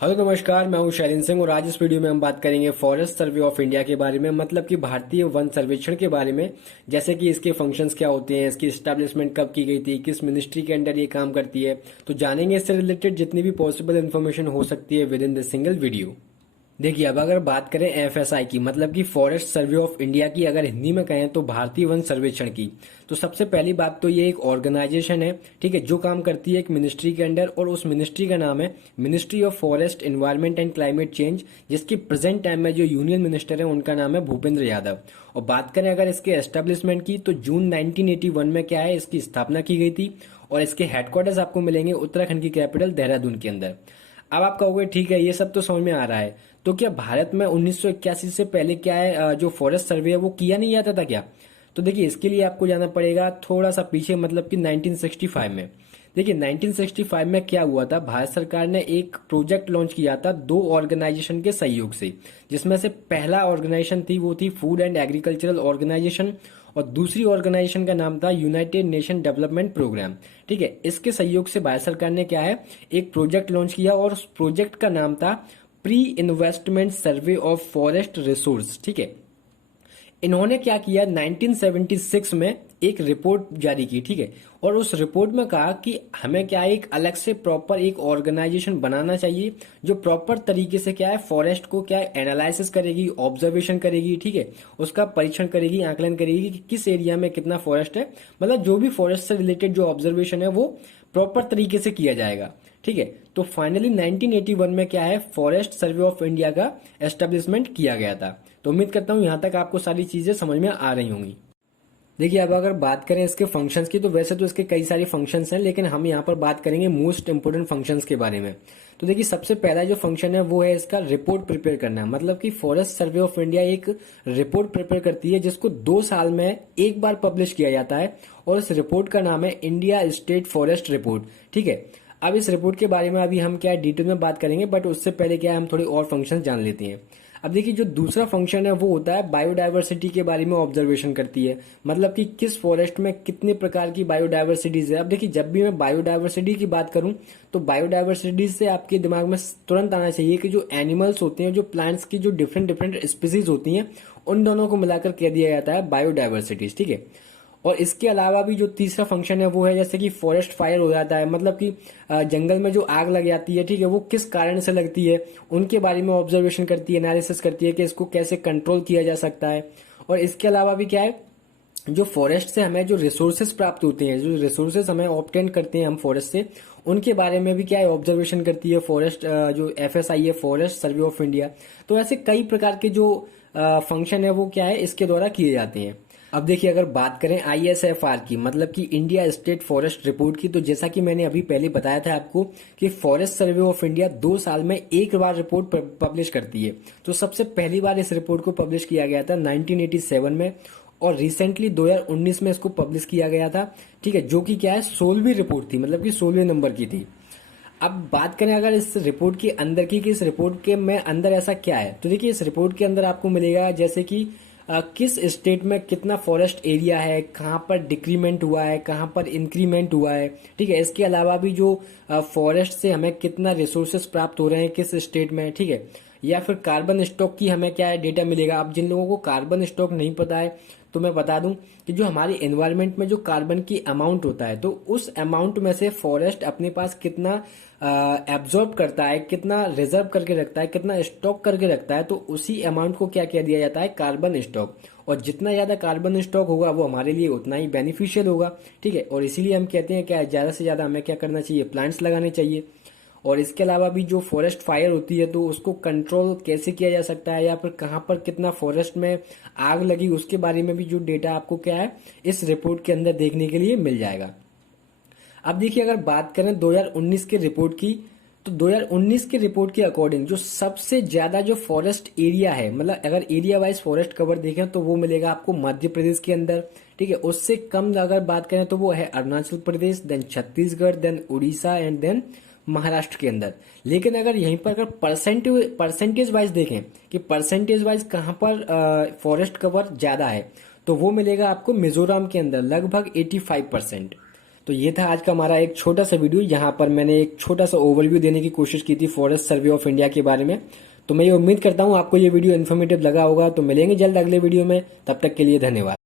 Hello नमस्कार, मैं हूं शैलेंद्र सिंह और आज इस वीडियो में हम बात करेंगे फॉरेस्ट सर्वे ऑफ इंडिया के बारे में। मतलब कि भारतीय वन सर्वेक्षण के बारे में। जैसे कि इसके फंक्शंस क्या होते हैं, इसकी एस्टैब्लिशमेंट कब की गई थी, किस मिनिस्ट्री के अंडर ये काम करती है, तो जानेंगे इससे रिलेटेड जितनी भी पॉसिबल इन्फॉर्मेशन हो सकती है with in this single video. देखिए, अब अगर बात करें एफएसआई की, मतलब कि फॉरेस्ट सर्वे ऑफ इंडिया की, अगर हिंदी में कहें तो भारतीय वन सर्वेक्षण की, तो सबसे पहली बात तो ये एक ऑर्गेनाइजेशन है, ठीक है, जो काम करती है एक मिनिस्ट्री के अंडर, और उस मिनिस्ट्री का नाम है ministry of forest environment and climate change, जिसकी प्रेजेंट टाइम में जो यूनियन मिनिस्टर है उनका नाम है भूपेंद्र यादव। और बात करें अगर इसके एस्टेब्लिशमेंट की, तो जून 1981 में क्या है, इसकी स्थापना की गई थी। और इसके हेडक्वार्टर्स आपको मिलेंगे उत्तराखंड की कैपिटल देहरादून के अंदर। अब आप कहोगे ठीक है, ये सब तो समझ में आ रहा है, तो क्या भारत में 1981 से पहले क्या है, जो फॉरेस्ट सर्वे है वो किया नहीं जाता था क्या? तो देखिए, इसके लिए आपको जाना पड़ेगा थोड़ा सा पीछे, मतलब कि 1965 में। देखिए, 1965 में क्या हुआ था, भारत सरकार ने एक प्रोजेक्ट लॉन्च किया था दो ऑर्गेनाइजेशन के सहयोग से, जिसमें से पहला ऑर्गेनाइजेशन थी वो थी फूड एंड एग्रीकल्चरल ऑर्गेनाइजेशन, और दूसरी ऑर्गेनाइजेशन का नाम था यूनाइटेड नेशन डेवलपमेंट प्रोग्राम। ठीक है, इसके सहयोग से भारत सरकार ने क्या है, एक प्रोजेक्ट लॉन्च किया, और उस प्रोजेक्ट का नाम था pre investment survey of forest resource. ठीक है, इन्होंने क्या किया, 1976 में एक रिपोर्ट जारी की, ठीक है, और उस रिपोर्ट में कहा कि हमें क्या है, एक अलग से प्रॉपर एक ऑर्गेनाइजेशन बनाना चाहिए, जो प्रॉपर तरीके से क्या है, फॉरेस्ट को क्या है, एनालिसिस करेगी, ऑब्जर्वेशन करेगी, ठीक है, उसका परीक्षण करेगी, आकलन करेगी कि किस एरिया में कितना फॉरेस्ट है, मतलब जो भी फॉरेस्ट से रिलेटेड जो ऑब्जर्वेशन है वो प्रॉपर तरीके से किया जाएगा। ठीक है, तो फाइनली 1981 में क्या है, फॉरेस्ट सर्वे ऑफ इंडिया का एस्टेब्लिशमेंट किया गया था। तो उम्मीद करता हूं यहां तक आपको सारी चीजें समझ में आ रही होंगी। देखिए, अब अगर बात करें इसके फंक्शंस की, तो वैसे तो इसके कई सारे फंक्शंस हैं, लेकिन हम यहाँ पर बात करेंगे मोस्ट इंपोर्टेंट फंक्शंस के बारे में। तो देखिए, सबसे पहला जो फंक्शन है वो है इसका रिपोर्ट प्रिपेयर करना। मतलब कि फॉरेस्ट सर्वे ऑफ इंडिया एक रिपोर्ट प्रिपेयर करती है, जिसको 2 साल में एक बार पब्लिश किया जाता है, और इस रिपोर्ट का नाम है इंडिया स्टेट फॉरेस्ट रिपोर्ट। ठीक है, अब इस रिपोर्ट के बारे में अभी हम क्या डिटेल में बात करेंगे, बट उससे पहले क्या है, हम थोड़े और फंक्शन जान लेते हैं। अब देखिए, जो दूसरा फंक्शन है वो होता है बायोडायवर्सिटी के बारे में ऑब्जर्वेशन करती है। मतलब कि किस फॉरेस्ट में कितने प्रकार की बायोडायवर्सिटीज है। अब देखिए, जब भी मैं बायोडायवर्सिटी की बात करूं, तो बायोडायवर्सिटी से आपके दिमाग में तुरंत आना चाहिए कि जो एनिमल्स होते हैं, जो प्लांट्स की जो डिफरेंट डिफरेंट स्पीसीज होती हैं, उन दोनों को मिलाकर कह दिया जाता है बायोडायवर्सिटीज। ठीक है, और इसके अलावा भी जो तीसरा फंक्शन है वो है जैसे कि फॉरेस्ट फायर हो जाता है। मतलब कि जंगल में जो आग लग जाती है, ठीक है, वो किस कारण से लगती है, उनके बारे में ऑब्जर्वेशन करती है, एनालिसिस करती है कि इसको कैसे कंट्रोल किया जा सकता है। और इसके अलावा भी क्या है, जो फॉरेस्ट से हमें जो रिसोर्सेज प्राप्त होते हैं, जो रिसोर्सेज हमें ऑब्टेन करते हैं हम फॉरेस्ट से, उनके बारे में भी क्या है, ऑब्जर्वेशन करती है फॉरेस्ट, जो एफएसआई है, फॉरेस्ट सर्वे ऑफ इंडिया। तो ऐसे कई प्रकार के जो फंक्शन है वो क्या है, इसके द्वारा किए जाते हैं। अब देखिए, अगर बात करें आईएसएफआर की, मतलब कि इंडिया स्टेट फॉरेस्ट रिपोर्ट की, तो जैसा कि मैंने अभी पहले बताया था आपको कि फॉरेस्ट सर्वे ऑफ इंडिया 2 साल में एक बार रिपोर्ट पब्लिश करती है। तो सबसे पहली बार इस रिपोर्ट को पब्लिश किया गया था 1987 में, और रिसेंटली 2019 में इसको पब्लिश किया गया था। ठीक है, जो कि क्या है, 16वीं रिपोर्ट थी, मतलब कि 16वें नंबर की थी। अब बात करें अगर इस रिपोर्ट के अंदर की, कि इस रिपोर्ट के में अंदर ऐसा क्या है, तो देखिए, इस रिपोर्ट के अंदर आपको मिलेगा जैसे कि किस स्टेट में कितना फॉरेस्ट एरिया है, कहाँ पर डिक्रीमेंट हुआ है, कहाँ पर इंक्रीमेंट हुआ है। ठीक है, इसके अलावा भी जो फॉरेस्ट से हमें कितना रिसोर्सेज प्राप्त हो रहे हैं किस स्टेट में, ठीक है, या फिर कार्बन स्टॉक की हमें क्या है डेटा मिलेगा। अब जिन लोगों को कार्बन स्टॉक नहीं पता है, तो मैं बता दूं कि जो हमारे एनवायरनमेंट में जो कार्बन की अमाउंट होता है, तो उस अमाउंट में से फॉरेस्ट अपने पास कितना एब्जॉर्ब करता है, कितना रिजर्व करके रखता है, कितना स्टॉक करके रखता है, तो उसी अमाउंट को क्या कह दिया जाता है, कार्बन स्टॉक। और जितना ज्यादा कार्बन स्टॉक होगा वो हमारे लिए उतना ही बेनिफिशियल होगा। ठीक है, और इसीलिए हम कहते हैं क्या, ज्यादा से ज्यादा हमें क्या करना चाहिए, प्लांट्स लगाने चाहिए। और इसके अलावा भी जो फॉरेस्ट फायर होती है, तो उसको कंट्रोल कैसे किया जा सकता है, या फिर कहाँ पर कितना फॉरेस्ट में आग लगी, उसके बारे में भी जो डेटा आपको क्या है, इस रिपोर्ट के अंदर देखने के लिए मिल जाएगा। अब देखिए, अगर बात करें 2019 के रिपोर्ट की, तो 2019 के रिपोर्ट के अकॉर्डिंग जो सबसे ज्यादा जो फॉरेस्ट एरिया है, मतलब अगर एरिया वाइज फॉरेस्ट कवर देखें, तो वो मिलेगा आपको मध्य प्रदेश के अंदर। ठीक है, उससे कम अगर बात करें तो वो है Arunachal Pradesh, then Chhattisgarh, then Orissa, and then Maharashtra के अंदर। लेकिन अगर यहीं पर अगर परसेंटेज वाइज देखें कि परसेंटेज वाइज कहां पर फॉरेस्ट कवर ज्यादा है, तो वो मिलेगा आपको मिजोरम के अंदर लगभग 85%। तो ये था आज का हमारा एक छोटा सा वीडियो, जहां पर मैंने एक छोटा सा ओवरव्यू देने की कोशिश की थी फॉरेस्ट सर्वे ऑफ इंडिया के बारे में। तो मैं ये उम्मीद करता हूँ आपको ये वीडियो इन्फॉर्मेटिव लगा होगा। तो मिलेंगे जल्द अगले वीडियो में, तब तक के लिए धन्यवाद।